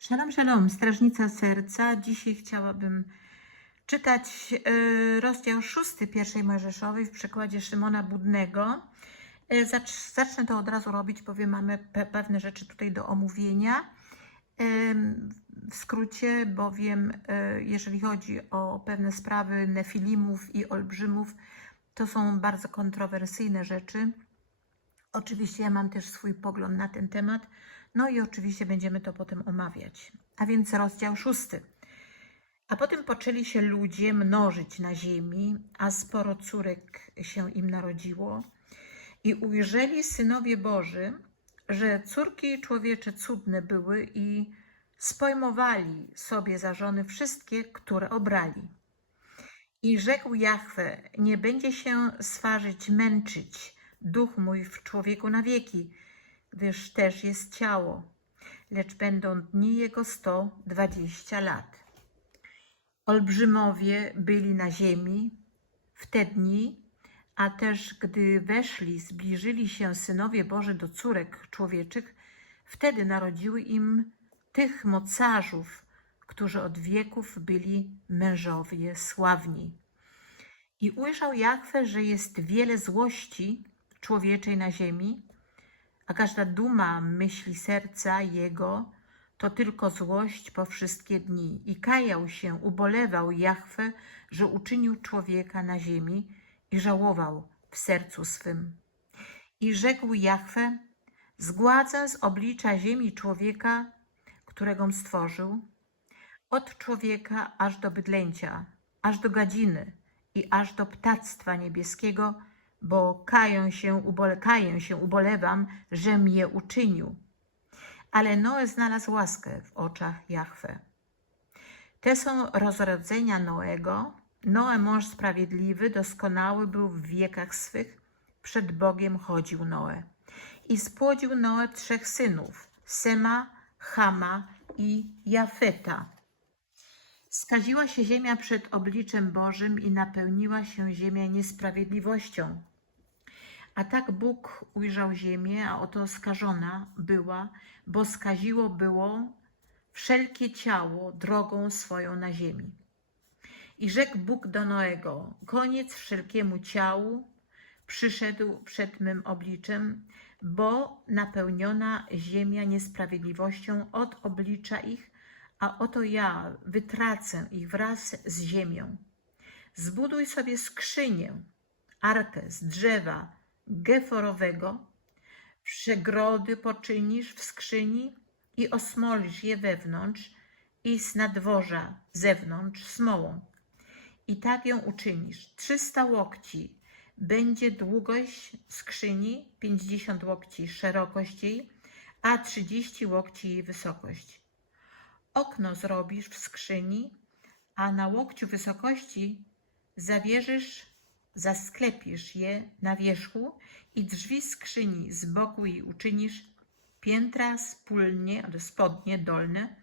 Shalom, shalom, Strażnica Serca. Dzisiaj chciałabym czytać e, rozdział szósty pierwszej Mojżeszowej w przekładzie Szymona Budnego. Zacz, zacznę to od razu robić, bowiem mamy pe, pewne rzeczy tutaj do omówienia. Em, W skrócie, bowiem jeżeli chodzi o pewne sprawy nefilimów i olbrzymów, to są bardzo kontrowersyjne rzeczy. Oczywiście ja mam też swój pogląd na ten temat, no i oczywiście będziemy to potem omawiać. A więc rozdział szósty. A potem poczęli się ludzie mnożyć na ziemi, a sporo córek się im narodziło. I ujrzeli synowie Boży, że córki człowiecze cudne były i spojmowali sobie za żony wszystkie, które obrali. I rzekł Jahwe, nie będzie się swarzyć, męczyć duch mój w człowieku na wieki, gdyż też jest ciało, lecz będą dni jego sto dwadzieścia lat. Olbrzymowie byli na ziemi w te dni, a też gdy weszli, zbliżyli się synowie Boży do córek człowieczych, wtedy narodziły im tych mocarzów, którzy od wieków byli mężowie sławni. I ujrzał Jahwe, że jest wiele złości człowieczej na ziemi, a każda duma myśli serca jego to tylko złość po wszystkie dni. I kajał się, ubolewał Jahwe, że uczynił człowieka na ziemi i żałował w sercu swym. I rzekł Jahwe, zgładzę z oblicza ziemi człowieka, którego stworzył, od człowieka aż do bydlęcia, aż do gadziny i aż do ptactwa niebieskiego, bo kaję się, ubole, się, ubolewam, że mnie uczynił. Ale Noe znalazł łaskę w oczach Jahwe. Te są rozrodzenia Noego. Noe, mąż sprawiedliwy, doskonały był w wiekach swych, przed Bogiem chodził Noe. I spłodził Noe trzech synów, Sema, Chama i Jafeta. Skaziła się ziemia przed obliczem Bożym i napełniła się ziemia niesprawiedliwością. A tak Bóg ujrzał ziemię, a oto skażona była, bo skaziło było wszelkie ciało drogą swoją na ziemi. I rzekł Bóg do Noego, koniec wszelkiemu ciału przyszedł przed mym obliczem, bo napełniona ziemia niesprawiedliwością od oblicza ich, a oto ja wytracę ich wraz z ziemią. Zbuduj sobie skrzynię, arkę z drzewa geforowego, przegrody poczynisz w skrzyni i osmolisz je wewnątrz i z nadworza zewnątrz smołą. I tak ją uczynisz. Trzysta łokci będzie długość skrzyni, pięćdziesiąt łokci szerokość jej, a trzydzieści łokci jej wysokość. Okno zrobisz w skrzyni, a na łokciu wysokości zawierzysz, zasklepisz je na wierzchu i drzwi skrzyni z boku jej uczynisz piętra wspólnie, spodnie dolne,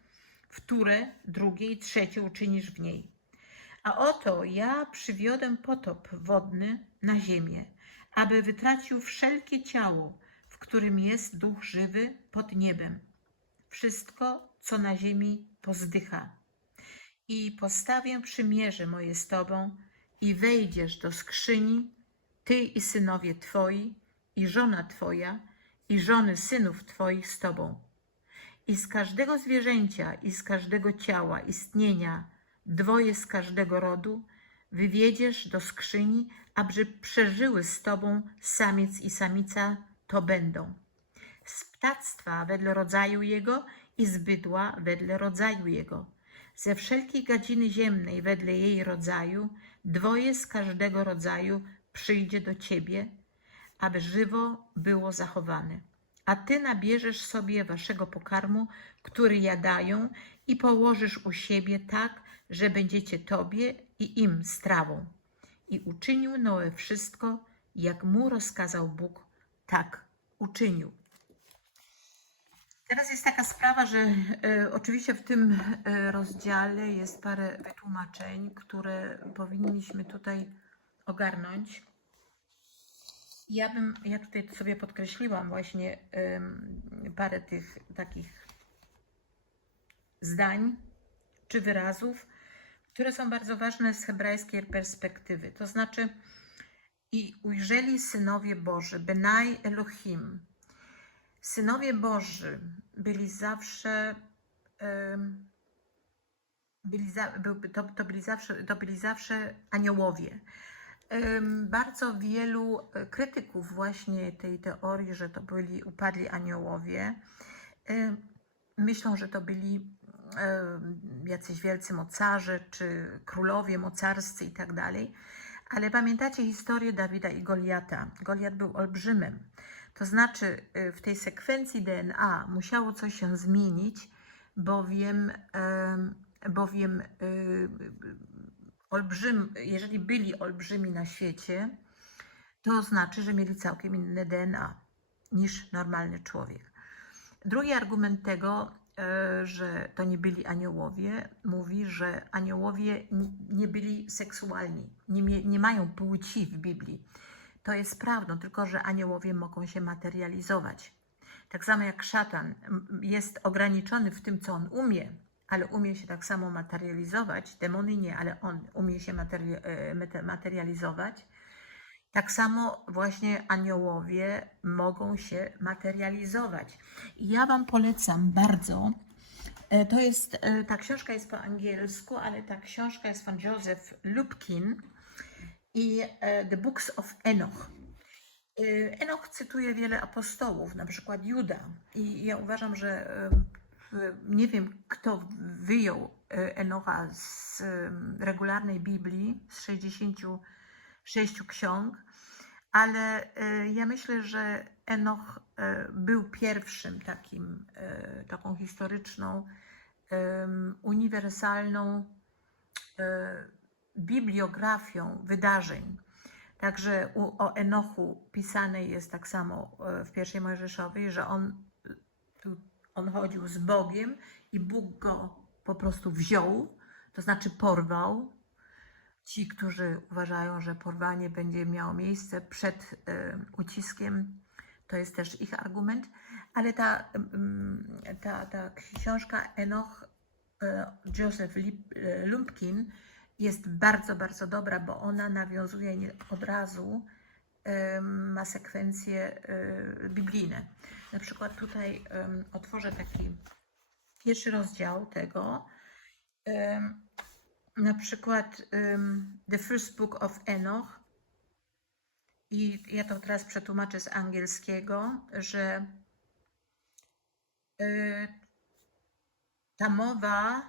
wtóre, drugie i trzecie uczynisz w niej. A oto ja przywiodę potop wodny na ziemię, aby wytracił wszelkie ciało, w którym jest duch żywy pod niebem. Wszystko, co na ziemi pozdycha. I postawię przymierze moje z tobą i wejdziesz do skrzyni, ty i synowie twoi, i żona twoja, i żony synów twoich z tobą. I z każdego zwierzęcia, i z każdego ciała istnienia, dwoje z każdego rodu, wywiedziesz do skrzyni, aby przeżyły z tobą samiec i samica, to będą. Z ptactwa wedle rodzaju jego i z bydła wedle rodzaju jego. Ze wszelkiej gadziny ziemnej wedle jej rodzaju, dwoje z każdego rodzaju przyjdzie do ciebie, aby żywo było zachowane. A ty nabierzesz sobie waszego pokarmu, który jadają, i położysz u siebie tak, że będziecie tobie i im strawą. I uczynił Noe wszystko, jak mu rozkazał Bóg, tak uczynił. Teraz jest taka sprawa, że e, oczywiście w tym e, rozdziale jest parę wytłumaczeń, które powinniśmy tutaj ogarnąć. Ja bym, ja tutaj sobie podkreśliłam właśnie em, parę tych takich zdań czy wyrazów, które są bardzo ważne z hebrajskiej perspektywy. To znaczy, i ujrzeli synowie Boży, Benai Elohim. Synowie Boży byli zawsze. byli za, to, to, byli zawsze, to byli zawsze aniołowie. Bardzo wielu e, krytyków właśnie tej teorii, że to byli upadli aniołowie, myślą, że to byli jacyś wielcy mocarze, czy królowie mocarscy i tak dalej. Ale pamiętacie historię Dawida i Goliata? Goliat był olbrzymem. To znaczy, y, w tej sekwencji DNA musiało coś się zmienić, bowiem, em, bowiem y, olbrzym, jeżeli byli olbrzymi na świecie, to znaczy, że mieli całkiem inne DNA niż normalny człowiek. Drugi argument tego, e, że to nie byli aniołowie, mówi, że aniołowie nie byli seksualni, nie, nie mają płci w Biblii. To jest prawdą, tylko że aniołowie mogą się materializować. Tak samo jak szatan jest ograniczony w tym, co on umie, ale umie się tak samo materializować, demony nie, ale on umie się e, materializować. Tak samo właśnie aniołowie mogą się materializować. I ja Wam polecam bardzo. e, To jest, e, ta książka jest po angielsku, ale ta książka jest pan Joseph Lupkin i e, The Books of Enoch. E, Enoch cytuje wiele apostołów, na przykład Juda. I ja uważam, że e, nie wiem, kto wyjął Enocha z regularnej Biblii, z 66 ksiąg, ale ja myślę, że Enoch był pierwszym takim, taką historyczną, uniwersalną bibliografią wydarzeń. Także u, o Enochu pisane jest tak samo e, w pierwszej Mojżeszowej, że on, on chodził z Bogiem i Bóg go po prostu wziął, to znaczy porwał. Ci, którzy uważają, że porwanie będzie miało miejsce przed e, uciskiem, to jest też ich argument, ale ta, mm, ta, ta książka Enoch e, Joseph Lumpkin jest bardzo, bardzo dobra, bo ona nawiązuje nie- od razu, ma sekwencje e, biblijne. Na przykład tutaj otworzę taki pierwszy rozdział tego. Na przykład The First Book of Enoch. I ja to teraz przetłumaczę z angielskiego, że e, ta mowa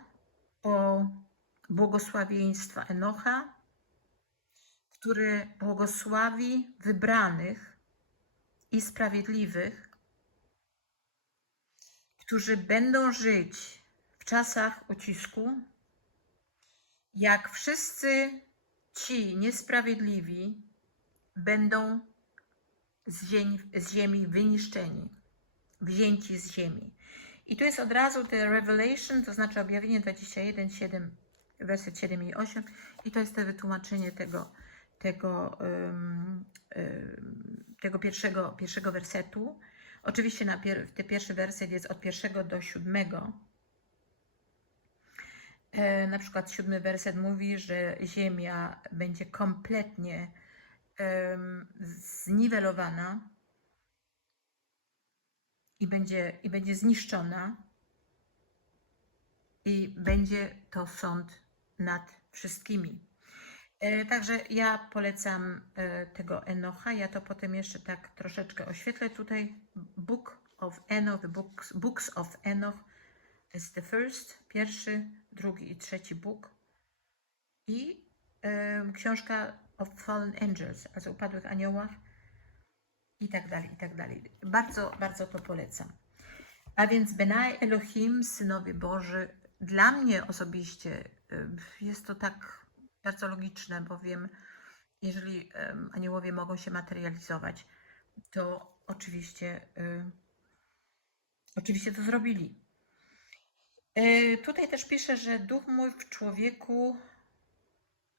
o błogosławieństwa Enocha, który błogosławi wybranych i sprawiedliwych, którzy będą żyć w czasach ucisku, jak wszyscy ci niesprawiedliwi będą z ziemi, z ziemi wyniszczeni, wzięci z ziemi. I tu jest od razu te Revelation, to znaczy objawienie 21, 7, werset 7 i 8. I to jest te wytłumaczenie tego, tego, ym, ym, tego pierwszego, pierwszego wersetu. Oczywiście na pier, ten pierwszy werset jest od pierwszego do siódmego. E, na przykład siódmy werset mówi, że ziemia będzie kompletnie em, zniwelowana i będzie, i będzie zniszczona i będzie to sąd nad wszystkimi. E, Także ja polecam e, tego Enocha. Ja to potem jeszcze tak troszeczkę oświetlę tutaj. Book of Enoch, the books, books of Enoch is the first, pierwszy, drugi i trzeci book. I e, książka of Fallen Angels, o upadłych aniołach i tak dalej, i tak dalej. Bardzo, bardzo to polecam. A więc Benai Elohim, synowie Boży, dla mnie osobiście y, jest to tak bardzo logiczne, bowiem jeżeli aniołowie mogą się materializować, to oczywiście, y, oczywiście to zrobili. Y, Tutaj też pisze, że duch mój w człowieku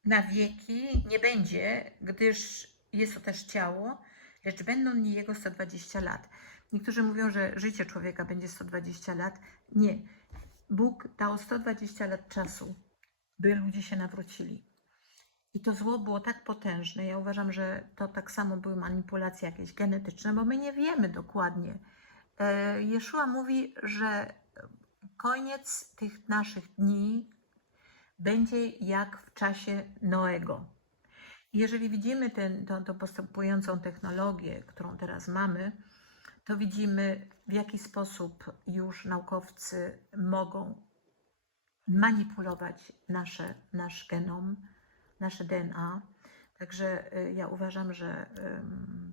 na wieki nie będzie, gdyż jest to też ciało, lecz będą dni jego 120 lat. Niektórzy mówią, że życie człowieka będzie 120 lat. Nie. Bóg dał 120 lat czasu, by ludzie się nawrócili. I to zło było tak potężne. Ja uważam, że to tak samo były manipulacje jakieś genetyczne, bo my nie wiemy dokładnie. E, Jeszua mówi, że koniec tych naszych dni będzie jak w czasie Noego. Jeżeli widzimy tę postępującą technologię, którą teraz mamy, to widzimy, w jaki sposób już naukowcy mogą manipulować nasze, nasz genom, nasze DNA. Także y, ja uważam, że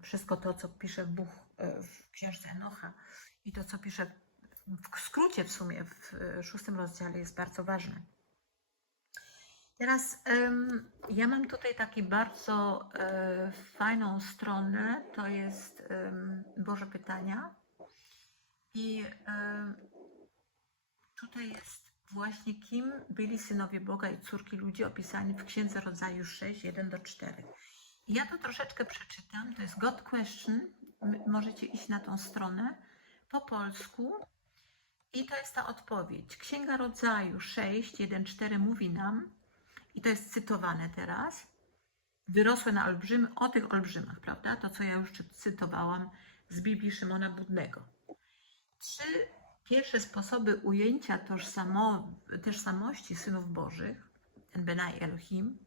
wszystko to, co pisze Bóg y, w książce Enocha i to, co pisze w skrócie w sumie w y, szóstym rozdziale jest bardzo ważne. Teraz ja mam tutaj taki bardzo e, fajną stronę, to jest Boże Pytania. I tutaj jest właśnie kim byli synowie Boga i córki ludzi opisani w Księdze Rodzaju 6, 1 do 4. I ja to troszeczkę przeczytam, to jest God Question, możecie iść na tą stronę po polsku. I to jest ta odpowiedź. Księga Rodzaju 6, 1, 4 mówi nam, i to jest cytowane teraz, wyrosłe na olbrzymy, o tych olbrzymach, prawda? To, co ja już cy- cytowałam z Biblii Szymona Budnego. Trzy pierwsze sposoby ujęcia tożsamo, tożsamości synów bożych, ten Benai Elohim,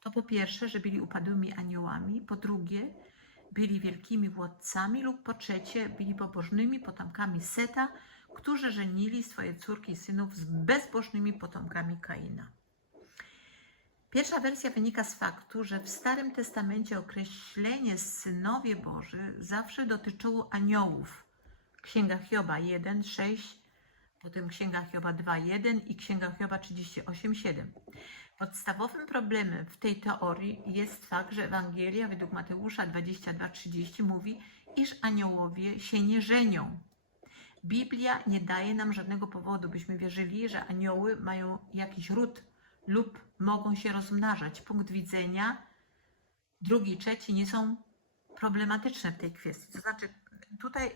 to po pierwsze, że byli upadłymi aniołami, po drugie, byli wielkimi władcami lub po trzecie, byli pobożnymi potomkami Seta, którzy żenili swoje córki i synów z bezbożnymi potomkami Kaina. Pierwsza wersja wynika z faktu, że w Starym Testamencie określenie synowie Boży zawsze dotyczyło aniołów. Księga Hioba 1, 6, potem Księga Hioba 2, 1 i Księga Hioba 38, 7. Podstawowym problemem w tej teorii jest fakt, że Ewangelia według Mateusza 22, 30 mówi, iż aniołowie się nie żenią. Biblia nie daje nam żadnego powodu, byśmy wierzyli, że anioły mają jakiś ród lub mogą się rozmnażać. Punkt widzenia drugi trzeci nie są problematyczne w tej kwestii. To znaczy, tutaj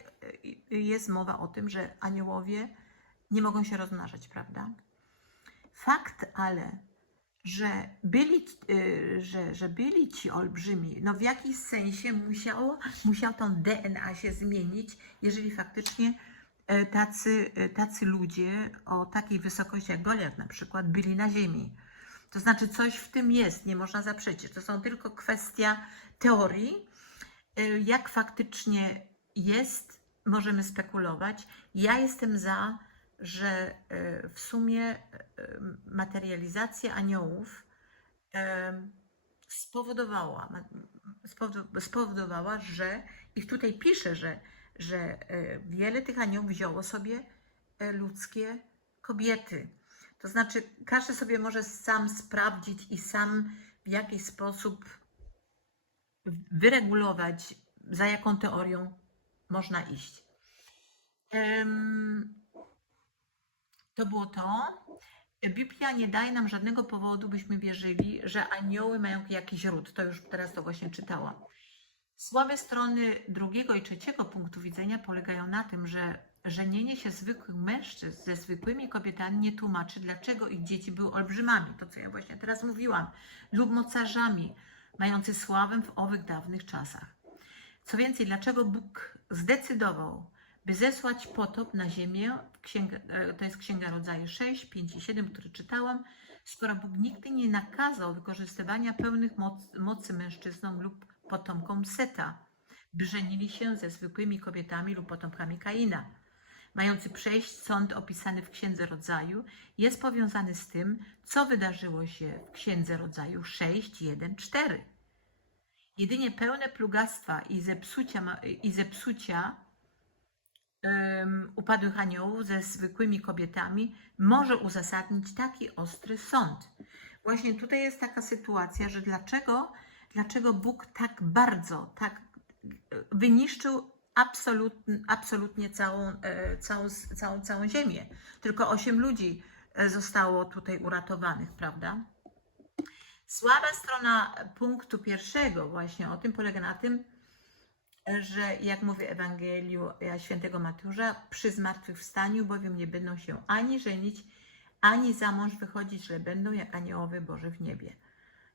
y, jest mowa o tym, że aniołowie nie mogą się rozmnażać, prawda? Fakt ale, że byli, y, że, że byli ci olbrzymi, no w jakiś sensie musiało, musiał tą DNA się zmienić, jeżeli faktycznie tacy, e, tacy ludzie o takiej wysokości jak Goliat na przykład byli na ziemi. To znaczy coś w tym jest, nie można zaprzeczyć. To są tylko kwestia teorii. Y, Jak faktycznie jest, możemy spekulować. Ja jestem za, że w sumie materializacja aniołów spowodowała, spowodowała, że, i tutaj pisze, że, że e, wiele tych aniołów wzięło sobie e, ludzkie kobiety. To znaczy, każdy sobie może sam sprawdzić i sam w jakiś sposób wyregulować, za jaką teorią można iść. To było to. Biblia nie daje nam żadnego powodu, byśmy wierzyli, że anioły mają jakiś ród. To już teraz to właśnie czytałam. Słabe strony drugiego i trzeciego punktu widzenia polegają na tym, że żenienie się zwykłych mężczyzn ze zwykłymi kobietami nie tłumaczy, dlaczego ich dzieci były olbrzymami, to co ja właśnie teraz mówiłam, lub mocarzami, mający sławę w owych dawnych czasach. Co więcej, dlaczego Bóg zdecydował, by zesłać potop na ziemię, księga, e, to jest Księga Rodzaje 6, 5 i 7, które czytałam, skoro Bóg nigdy nie nakazał wykorzystywania pełnych moc, mocy mężczyznom lub potomkom Seta, by żenili się ze zwykłymi kobietami lub potomkami Kaina. Mający przejść sąd opisany w Księdze Rodzaju jest powiązany z tym, co wydarzyło się w Księdze Rodzaju 6, 1, 4. Jedynie pełne plugastwa i zepsucia, i zepsucia em, upadłych aniołów ze zwykłymi kobietami może uzasadnić taki ostry sąd. Właśnie tutaj jest taka sytuacja, że dlaczego, dlaczego Bóg tak bardzo, tak wyniszczył absolut, absolutnie całą, e, całą, całą, całą ziemię. Tylko osiem ludzi e, zostało tutaj uratowanych, prawda? Słaba strona punktu pierwszego właśnie o tym polega na tym, że jak mówi Ewangelium świętego Mateusza, przy zmartwychwstaniu bowiem nie będą się ani żenić, ani za mąż wychodzić, że będą jak aniołowie Boży w niebie.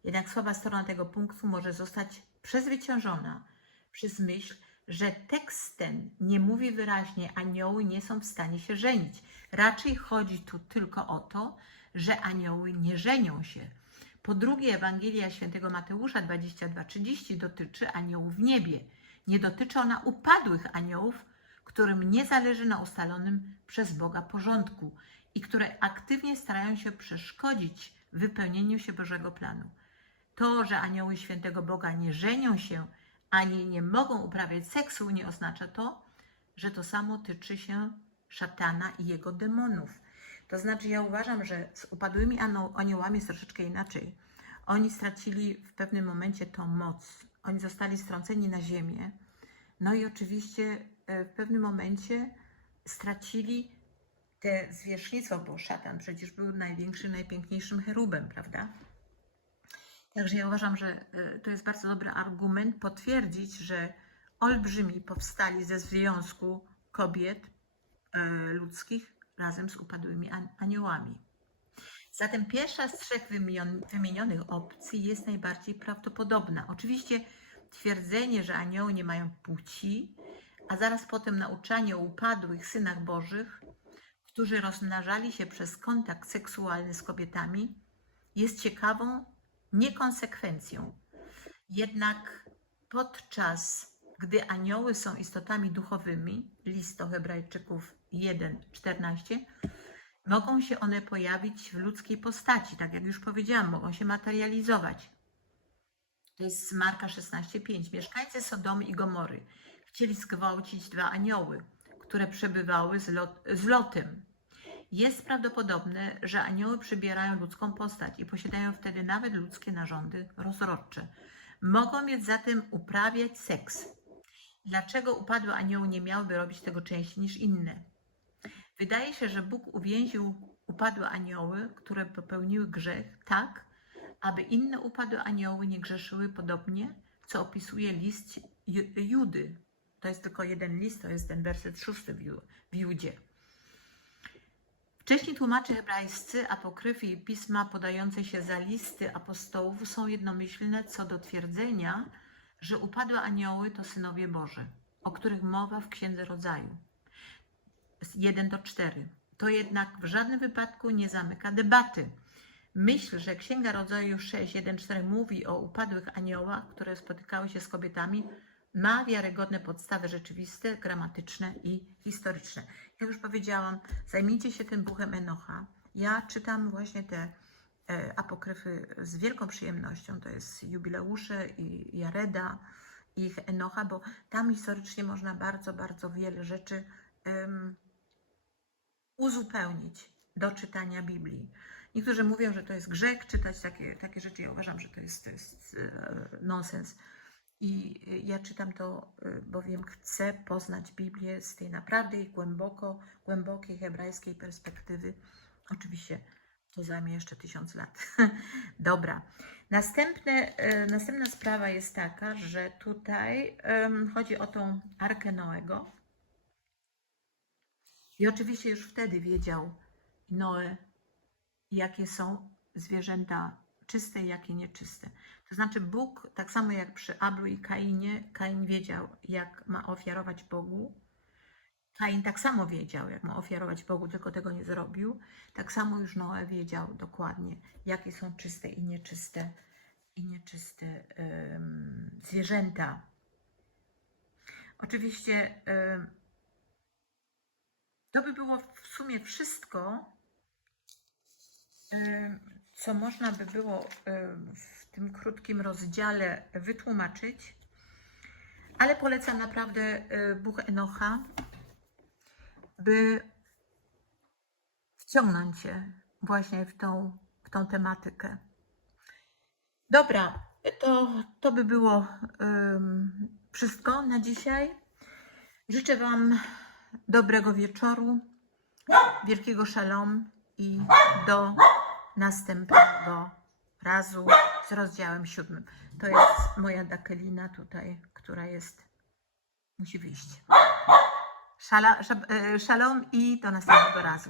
Jednak słaba strona tego punktu może zostać przezwyciężona przez myśl, że tekst ten nie mówi wyraźnie, anioły nie są w stanie się żenić. Raczej chodzi tu tylko o to, że anioły nie żenią się. Po drugie, Ewangelia świętego Mateusza 22:30 dotyczy aniołów w niebie. Nie dotyczy ona upadłych aniołów, którym nie zależy na ustalonym przez Boga porządku i które aktywnie starają się przeszkodzić wypełnieniu się Bożego planu. To, że anioły świętego Boga nie żenią się ani nie mogą uprawiać seksu, nie oznacza to, że to samo tyczy się szatana i jego demonów. To znaczy, ja uważam, że z upadłymi aniołami jest troszeczkę inaczej. Oni stracili w pewnym momencie tą moc. Oni zostali strąceni na ziemię. No i oczywiście e, w pewnym momencie stracili te zwierzchnictwo, bo szatan przecież był największym, najpiękniejszym cherubem, prawda? Także ja uważam, że e, to jest bardzo dobry argument potwierdzić, że olbrzymi powstali ze związku kobiet e, ludzkich razem z upadłymi an- aniołami. Zatem pierwsza z trzech wymienionych opcji jest najbardziej prawdopodobna. Oczywiście twierdzenie, że anioły nie mają płci, a zaraz potem nauczanie o upadłych synach Bożych, którzy rozmnażali się przez kontakt seksualny z kobietami, jest ciekawą niekonsekwencją. Jednak podczas gdy anioły są istotami duchowymi, list do Hebrajczyków 1:14, mogą się one pojawić w ludzkiej postaci, tak jak już powiedziałam, mogą się materializować. To jest z Marka 16:5. Mieszkańcy Sodomy i Gomory chcieli zgwałcić dwa anioły, które przebywały z, lot, z Lotem. Jest prawdopodobne, że anioły przybierają ludzką postać i posiadają wtedy nawet ludzkie narządy rozrodcze. Mogą więc zatem uprawiać seks. Dlaczego upadłe anioły nie miałyby robić tego częściej niż inne? Wydaje się, że Bóg uwięził upadłe anioły, które popełniły grzech, tak, aby inne upadłe anioły nie grzeszyły podobnie, co opisuje list Ju- Judy. To jest tylko jeden list, to jest ten werset szósty w Judzie. Wcześniej tłumacze hebrajscy, apokryfy i pisma podające się za listy apostołów są jednomyślne co do twierdzenia, że upadłe anioły to synowie Boży, o których mowa w Księdze Rodzaju. Z 1 do 4. To jednak w żadnym wypadku nie zamyka debaty. Myśl, że Księga Rodzaju 6, 1, 4 mówi o upadłych aniołach, które spotykały się z kobietami, ma wiarygodne podstawy rzeczywiste, gramatyczne i historyczne. Jak już powiedziałam, zajmijcie się tym buchem Enocha. Ja czytam właśnie te e, apokryfy z wielką przyjemnością. To jest jubileusze i Jareda i Enocha, bo tam historycznie można bardzo, bardzo wiele rzeczy em, uzupełnić do czytania Biblii. Niektórzy mówią, że to jest grzech czytać takie, takie rzeczy. Ja uważam, że to jest, to jest e, nonsens. I ja czytam to, e, bowiem chcę poznać Biblię z tej naprawdę głęboko, głębokiej hebrajskiej perspektywy. Oczywiście to zajmie jeszcze tysiąc lat. Dobra. Następne, e, następna sprawa jest taka, że tutaj em, chodzi o tą Arkę Noego. I oczywiście już wtedy wiedział Noe, jakie są zwierzęta czyste i jakie nieczyste. To znaczy Bóg, tak samo jak przy Ablu i Kainie, Kain wiedział, jak ma ofiarować Bogu. Kain tak samo wiedział, jak ma ofiarować Bogu, tylko tego nie zrobił. Tak samo już Noe wiedział dokładnie, jakie są czyste i nieczyste i nieczyste em, zwierzęta. Oczywiście em, to by było w sumie wszystko, em, co można by było em, w tym krótkim rozdziale wytłumaczyć, ale polecam naprawdę e, Buch Enocha, by wciągnąć się właśnie w tą, w tą tematykę. Dobra, to, to by było wszystko na dzisiaj. Życzę Wam dobrego wieczoru, wielkiego szalom i do następnego razu z rozdziałem siódmym. To jest moja Dakelina tutaj, która jest Musi wyjść. Szala, szab, e, szalom i do następnego razu.